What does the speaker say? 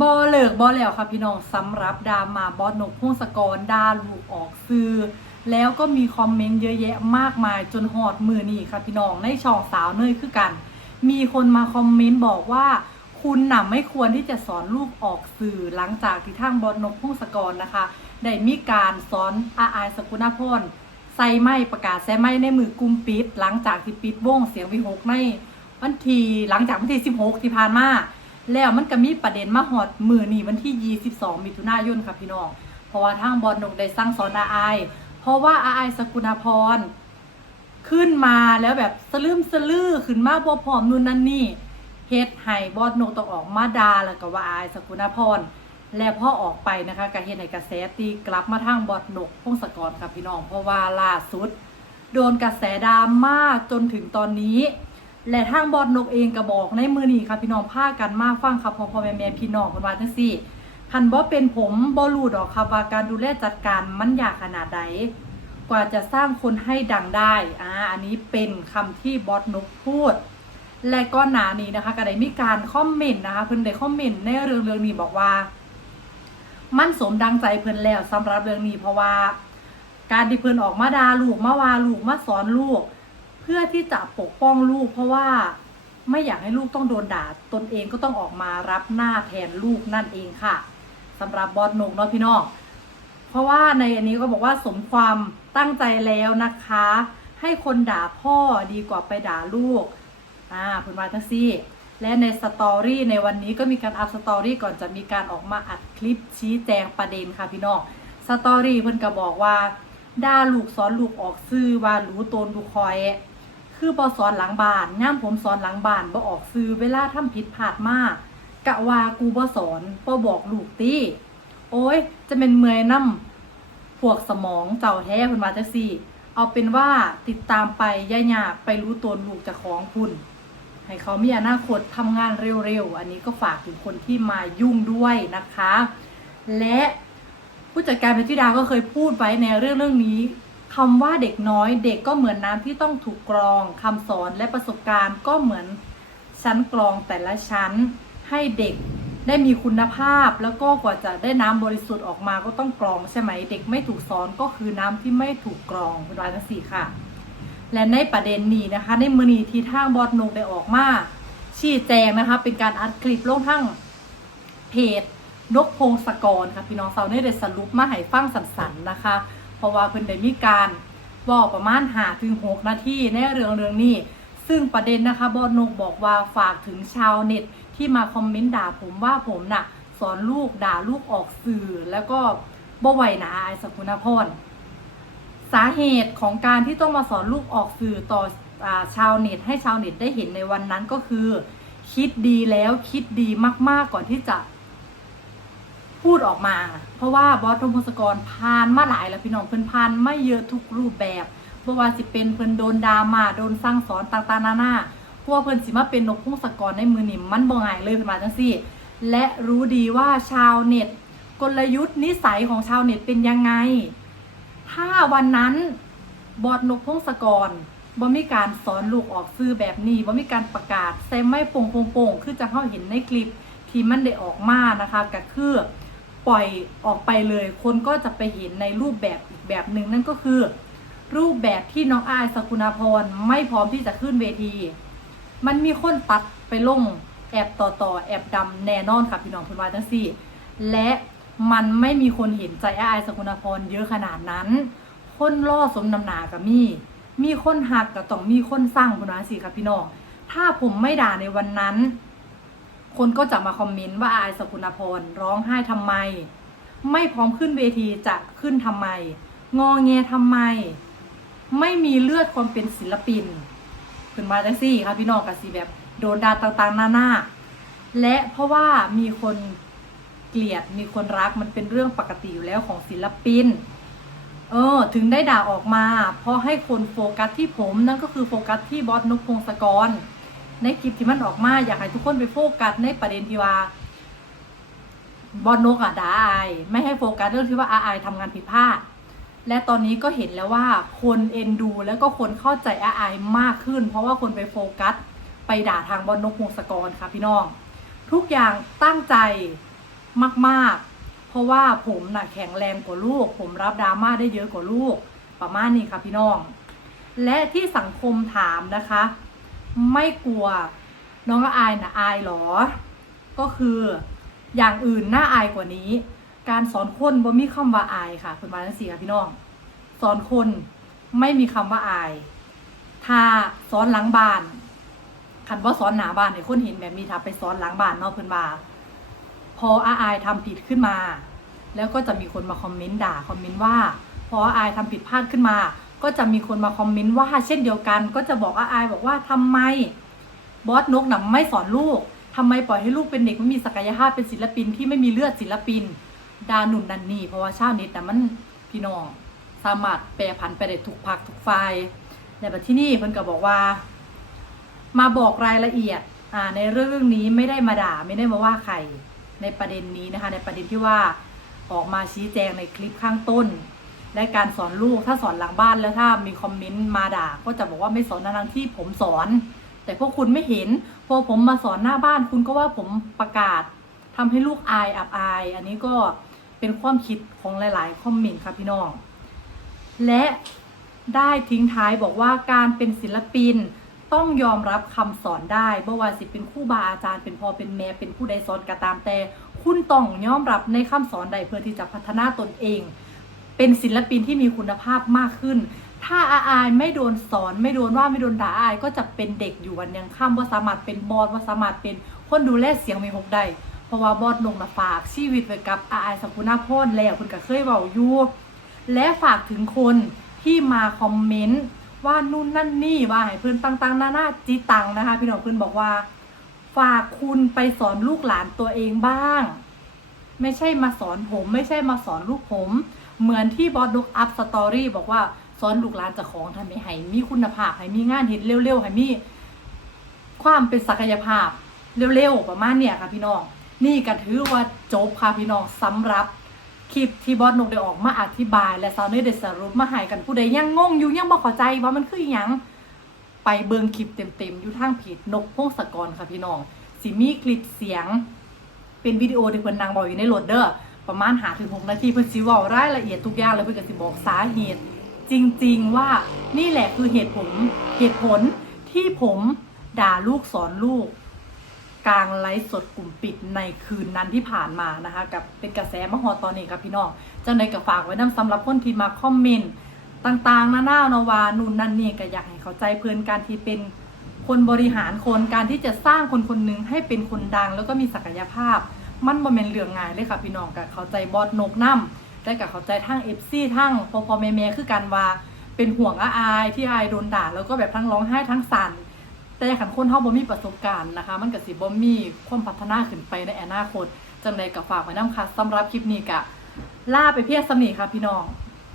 บอเลิกบอแล้วค่ะพี่น้องสำหรับดรามาบอสนกพงศกรดาลูกออกซื้อ แล้วก็มีคอมเมนต์เยอะแยะมากมายจนหอดมือนี่ค่ะพี่น้องในช่องสาวเนยคือกัน มีคนมาคอมเมนต์บอกว่า คุณน่ะไม่ควรที่จะสอนลูกออกสื่อหลังจากที่ทางบอสนกพงศกรนะคะ ได้มีการสอนอาอายสกุณาพรใส่ไม้ประกาศใส่ไม้ในมือกุมปิด หลังจากที่ปิดวงเสียงวิหกในวันที่หลังจากวันที่16ที่ผ่านมา แล้วมันก็มีประเด็นมาหอดมือนี่วันที่ 22 มิถุนายนค่ะพี่น้อง เพราะว่าทางบอลนกได้สร้างสอนอาไอเพราะว่าอาไอสกุณาพร ขึ้นมาแล้วแบบสลืมสลือขึ้นมาพอพร้อมนู่นนั่นนี่เฮ็ดให้บอดนกต้องออกมาดาแล้วก็ว่าอาไอสกุณาพร และพอออกไปนะคะก็เฮ็ดให้กระแสตีกลับมาทางบอดนกพงศกรค่ะพี่น้อง เพราะว่าล่าสุด โดนกระแสดราม่าจนถึงตอนนี้ และทางบอดนกเองก็บอกในมือนี้ค่ะพี่น้องพากันมาฟังค่ะพ่อพ่อแม่แม่พี่น้องเพิ่นว่าจังซี่คันบ่เป็นผมบ่รู้ดอกค่ะว่าการดูแลจัดการมันยากขนาดใดกว่าจะสร้างคนให้ดังได้อ่าอันนี้เป็นคำที่บอดนกพูด และก็หนานี้นะคะก็ได้มีการคอมเมนต์นะคะเพิ่นได้คอมเมนต์ในเรื่องเรื่องนี้บอกว่า มันสมดังใจเพิ่นแล้วสำหรับเรื่องนี้เพราะว่า การที่เพิ่นออกมาด่าลูกมาว่าลูกมาสอนลูก เพื่อที่จะปกป้องลูก เพราะว่าไม่อยากให้ลูกต้องโดนด่าตนเองก็ต้องออกมารับหน้าแทนลูกนั่นเองค่ะสำหรับบอสนกเนาะพี่น้องเพราะว่าในอันนี้ก็บอกว่าสมความตั้งใจแล้วนะคะ ให้คนด่าพ่อดีกว่าไปด่าลูกอ่าเพิ่นมาทั้งซี่และในสตอรี่ในวันนี้ก็มีการอัพสตอรี่ก่อนจะมีการออกมาอัดคลิปชี้แจงประเด็นค่ะพี่น้องสตอรี่เพิ่นก็บอกว่าด่าลูกสอนลูกออกซื่อว่ารู้ตนดูคอย คือบอสอนหลังบ้านย่ามผมสอนหลังบ้านบ่ออกซื้อเวลาทำผิดพลาดมากกะว่ากูบ่สอนบ่บอกลูกตี้โอ้ย จะเป็นเมื่อยน้ำพวกสมองเจ้าแท้เพิ่นว่าจังซี่ เอาเป็นว่าติดตามไปย่ายาไปรู้ตนลูกจะของคุณ ให้เขามีอนาคตทำงานเร็วๆ อันนี้ก็ฝากถึงคนที่มายุ่งด้วยนะคะ และผู้จัดการเพชรธิดาก็เคยพูดไว้ในเรื่องเรื่องนี้ คำว่าเด็กน้อย เด็กก็เหมือนน้ำที่ต้องถูกกรองคำสอนและประสบการณ์ก็เหมือนชั้นกรองแต่ละชั้น ให้เด็กได้มีคุณภาพแล้วก็กว่าจะได้น้ำบริสุทธิ์ออกมาก็ต้องกรองใช่ไหมเด็กไม่ถูกสอนก็คือน้ำที่ไม่ถูกกรองคุณวาทั้งสี่ค่ะ และในประเด็นนี้นะคะ ในมือนีที่ทางบอสนกได้ออกมาชี้แจงนะคะ เป็นการอัดคลิปลงทั้งเพจนกพงศกรค่ะพี่น้องเซาเน่ได้สรุปมาให้ฟังสันๆนะคะ ราะว่าเพิ่นได้มีการบอกประมาณหาถึงหกนาทีในเรื่องเรื่องนี้ ซึ่งประเด็นนะคะบอสนกบอกว่าฝากถึงชาวเน็ตที่มาคอมเมนต์ด่าผมว่าผมน่ะสอนลูกด่าลูกออกสื่อ แล้วก็บ่ไหวหนาอายสกุณพรสาเหตุของการที่ต้องมาสอนลูกออกสื่อต่ออชาวเน็ต ให้ชาวเน็ตได้เห็นในวันนั้นก็คือ คิดดีแล้วคิดดีมากๆก่อนที่จะ พูดออกมา เพราะว่าบอสทงพงศกรพานมาหลายแล้วพี่น้องเพิ่นพานไม่เยอะทุกรูปแบบเพราะว่าสิเป็นเพิ่นโดนดราม่าโดนสร้างสอนต่างๆนานาพวกเพิ่นสิมาเป็นนกพงศกรในมือนี่มันบ่ง่ายเลยเพิ่นมาจังซี่ และรู้ดีว่าชาวเน็ต กลยุทธ์นิสัยของชาวเน็ตเป็นยังไง ถ้าวันนั้นบอดนกพงศกรบ่มีการสอนลูกออกซื้อแบบนี้บ่มีการประกาศใส่ไม่โป่งโป่งโป่งคือจะเข้าเห็นในคลิปที่มันได้ออกมานะคะก็คือ ปล่อยออกไปเลย คนก็จะไปเห็นในรูปแบบอีกแบบหนึ่งนั่นก็คือ รูปแบบที่น้องอายสกุณาพรไม่พร้อมที่จะขึ้นเวที มันมีคนตัดไปลงแอบต่อต่อแอบดำแน่นอนค่ะพี่น้องคุณวาจังสี่ และมันไม่มีคนเห็นใจอายสกุณาพรเยอะขนาดนั้น คนล่อสมนำหนากับมีมีคนหักกับต้องมีคนสร้างคุณวาสิค่ะพี่น้องถ้าผมไม่ด่าในวันนั้น คนก็จะมาคอมเมนต์ว่าอาอายสกุณาพรร้องไห้ทำไม ไม่พร้อมขึ้นเวทีจะขึ้นทำไม งอแงทำไม ไม่มีเลือดความเป็นศิลปินขึ้นมาจังซี่ค่ะพี่น้องกับสีแบบโดนด่าต่างๆหน้าๆและเพราะว่ามีคนเกลียดมีคนรักมันเป็นเรื่องปกติอยู่แล้วของศิลปิน เออ ถึงได้ด่าออกมา เพราะให้คนโฟกัสที่ผมนั่นก็คือโฟกัสที่บอสนกพงศกร ในคลิปที่มันออกมาอยากให้ทุกคนไปโฟกัสในประเด็นที่ว่าบอสนกอะด่าอาย ไม่ให้โฟกัสเรื่องที่ว่าอาอายทำงานผิดพลาด และตอนนี้ก็เห็นแล้วว่าคนเอ็นดู แล้วก็คนเข้าใจอาอายมากขึ้น เพราะว่าคนไปโฟกัส ไปด่าทางบอลนกพงศกรค่ะพี่น้อง ทุกอย่างตั้งใจมากๆ เพราะว่าผมน่ะแข็งแรงกว่าลูก ผมรับดราม่าได้เยอะกว่าลูก ประมาณนี้ค่ะพี่น้อง และที่สังคมถามนะคะ ไม่กลัวน้องอายนะอายเหรอ ก็คืออย่างอื่นน่าอายกว่านี้ การสอนคนบ่มีคำว่าอายค่ะคุณมาทั้งสี่ค่ะพี่น้อง สอนคนไม่มีคำว่าอาย ถ้าสอนหลังบ้านคันว่าสอนหนาบ้านให้คนเห็นแบบนี้ถ้าไปสอนหลังบ้านนอกเพิ่นว่าพออาอายทำผิดขึ้นมา แล้วก็จะมีคนมาคอมเมนต์ด่าคอมเมนต์ว่า พออาอายทำผิดพลาดขึ้นมา ก็จะมีคนมาคอมเมนต์ว่าเช่นเดียวกัน ก็จะบอกอาอายบอกว่าทำไมบอสนกหน่ะไม่สอนลูกทำไมปล่อยให้ลูกเป็นเด็กไม่มีศักยภาพเป็นศิลปินที่ไม่มีเลือดศิลปินดาหนุนนันนี่เพราะว่าชาวเน็ตแต่มันพี่น้องสามารถแปรผันไปได้ทุกพักทุกฝ่ายแต่แบบที่นี่เพิ่นก็บอกว่า มาบอกรายละเอียดอ่าในเรื่องนี้ไม่ได้มาด่าไม่ได้มาว่าใครในประเด็นนี้นะคะ ในประเด็นที่ว่าออกมาชี้แจงในคลิปข้างต้น และการสอนลูกถ้าสอนหลังบ้านแล้วถ้ามีคอมเมนต์มาด่าก็จะบอกว่าไม่สอนทั้งที่ผมสอน แต่พวกคุณไม่เห็นพอผมมาสอนหน้าบ้านคุณก็ว่าผมประกาศทำให้ลูกอายอับอาย อันนี้ก็เป็นความคิดของหลาย ๆ คอมเมนต์ค่ะพี่น้อง และได้ทิ้งท้ายบอกว่าการเป็นศิลปินต้องยอมรับคำสอนได้บ่ว่าสิเป็นครู่บาอาจารย์เป็นพ่อเป็นแม่เป็นผู้ใดสอนก็ตามแต่ คุณต้องยอมรับในคำสอนใดเพื่อที่จะพัฒนาตนเอง เป็นศิลปินที่มีคุณภาพมากขึ้น ถ้าอาอายไม่โดนสอนไม่โดนว่าไม่โดนด่าอาย ก็จะเป็นเด็กอยู่วันยังข้ามว่าสามารถเป็นบอสว่าสามารถเป็นคนดูแลเสียงมีหกได้เพราะว่าบอสลงมาฝากชีวิตไว้กับอาอายสกุณาพรแล้วคุณก็เคยเว้าอยู่และฝากถึงคนที่มาคอมเมนต์ว่านู่นนั่นนี่ว่าให้เพื่อนต่างๆนานาจิตังนะคะ พี่น้องเพื่อนบอกว่า ฝากคุณไปสอนลูกหลานตัวเองบ้าง ไม่ใช่มาสอนผม ไม่ใช่มาสอนลูกผม เหมือนที่บอสดุกอัพสตอรี่บอกว่าสอนลูกหลานจะของทำให้ให้มีคุณภาพให้มีงานเห็นเร็วๆให้มีความเป็นศักยภาพเร็วๆประมาณเนี่ยค่ะพี่น้อง นี่ก็ถือว่าจบค่ะพี่น้องสำหรับคลิปที่บอสนกได้ออกมาอธิบาย และซาวเนอร์ได้สรุปมาให้กันผู้ใดยังงงอยู่ยังบ่เข้าใจว่ามันคืออหยังไปเบิงคลิปเต็มๆอยู่ทางเพจนกพงศกรค่ะพี่น้องสิมีคลิปเสียง เป็นวิดีโอที่เพิ่นนางบอกอยู่ในโหลดเด้อ ประมาณหาถึงหกนาทีเพิ่นสิเว้ารายละเอียดทุกอย่างแล้วเพิ่นก็สิบอกสาเหตุ จริงๆว่านี่แหละคือเหตุผลเหตุผลที่ผมด่าลูกสอนลูก กลางไลฟ์สดกลุ่มปิดในคืนนั้นที่ผ่านมานะคะ กับเป็นกระแสมหอตอนนี้ครับพี่น้องจังใดก็ฝากไว้นํสำหรับคนที่มาคอมเมนต์ต่างๆนาหนานาวานู่นนั่นนี่ก็อยากให้เข้าใจเพื่อนการที่เป็นคนบริหารคนการที่จะสร้างคนคนหนึ่งให้เป็นคนดังแล้วก็มีศักยภาพ มันบ่แม่นเรื่องง่ายเลยค่ะพี่น้องก็เข้าใจบอดนกน้ำได้กับเข้าใจทั้ง FC ทั้งพอพอแม่แม่ๆคือกันว่าเป็นห่วงอาอายที่อายโดนด่าแล้วก็แบบทั้งร้องไห้ทั้งสั่นแต่ขันคนเฮาบ่มีประสบการณ์นะคะ มันก็สิบ่มีความพัฒนาขึ้นไปในอนาคตจังใดก็ฝากไว้นำค่ะสำหรับคลิปนี้ก็ลาไปเพียงสำนีค่ะพี่น้อง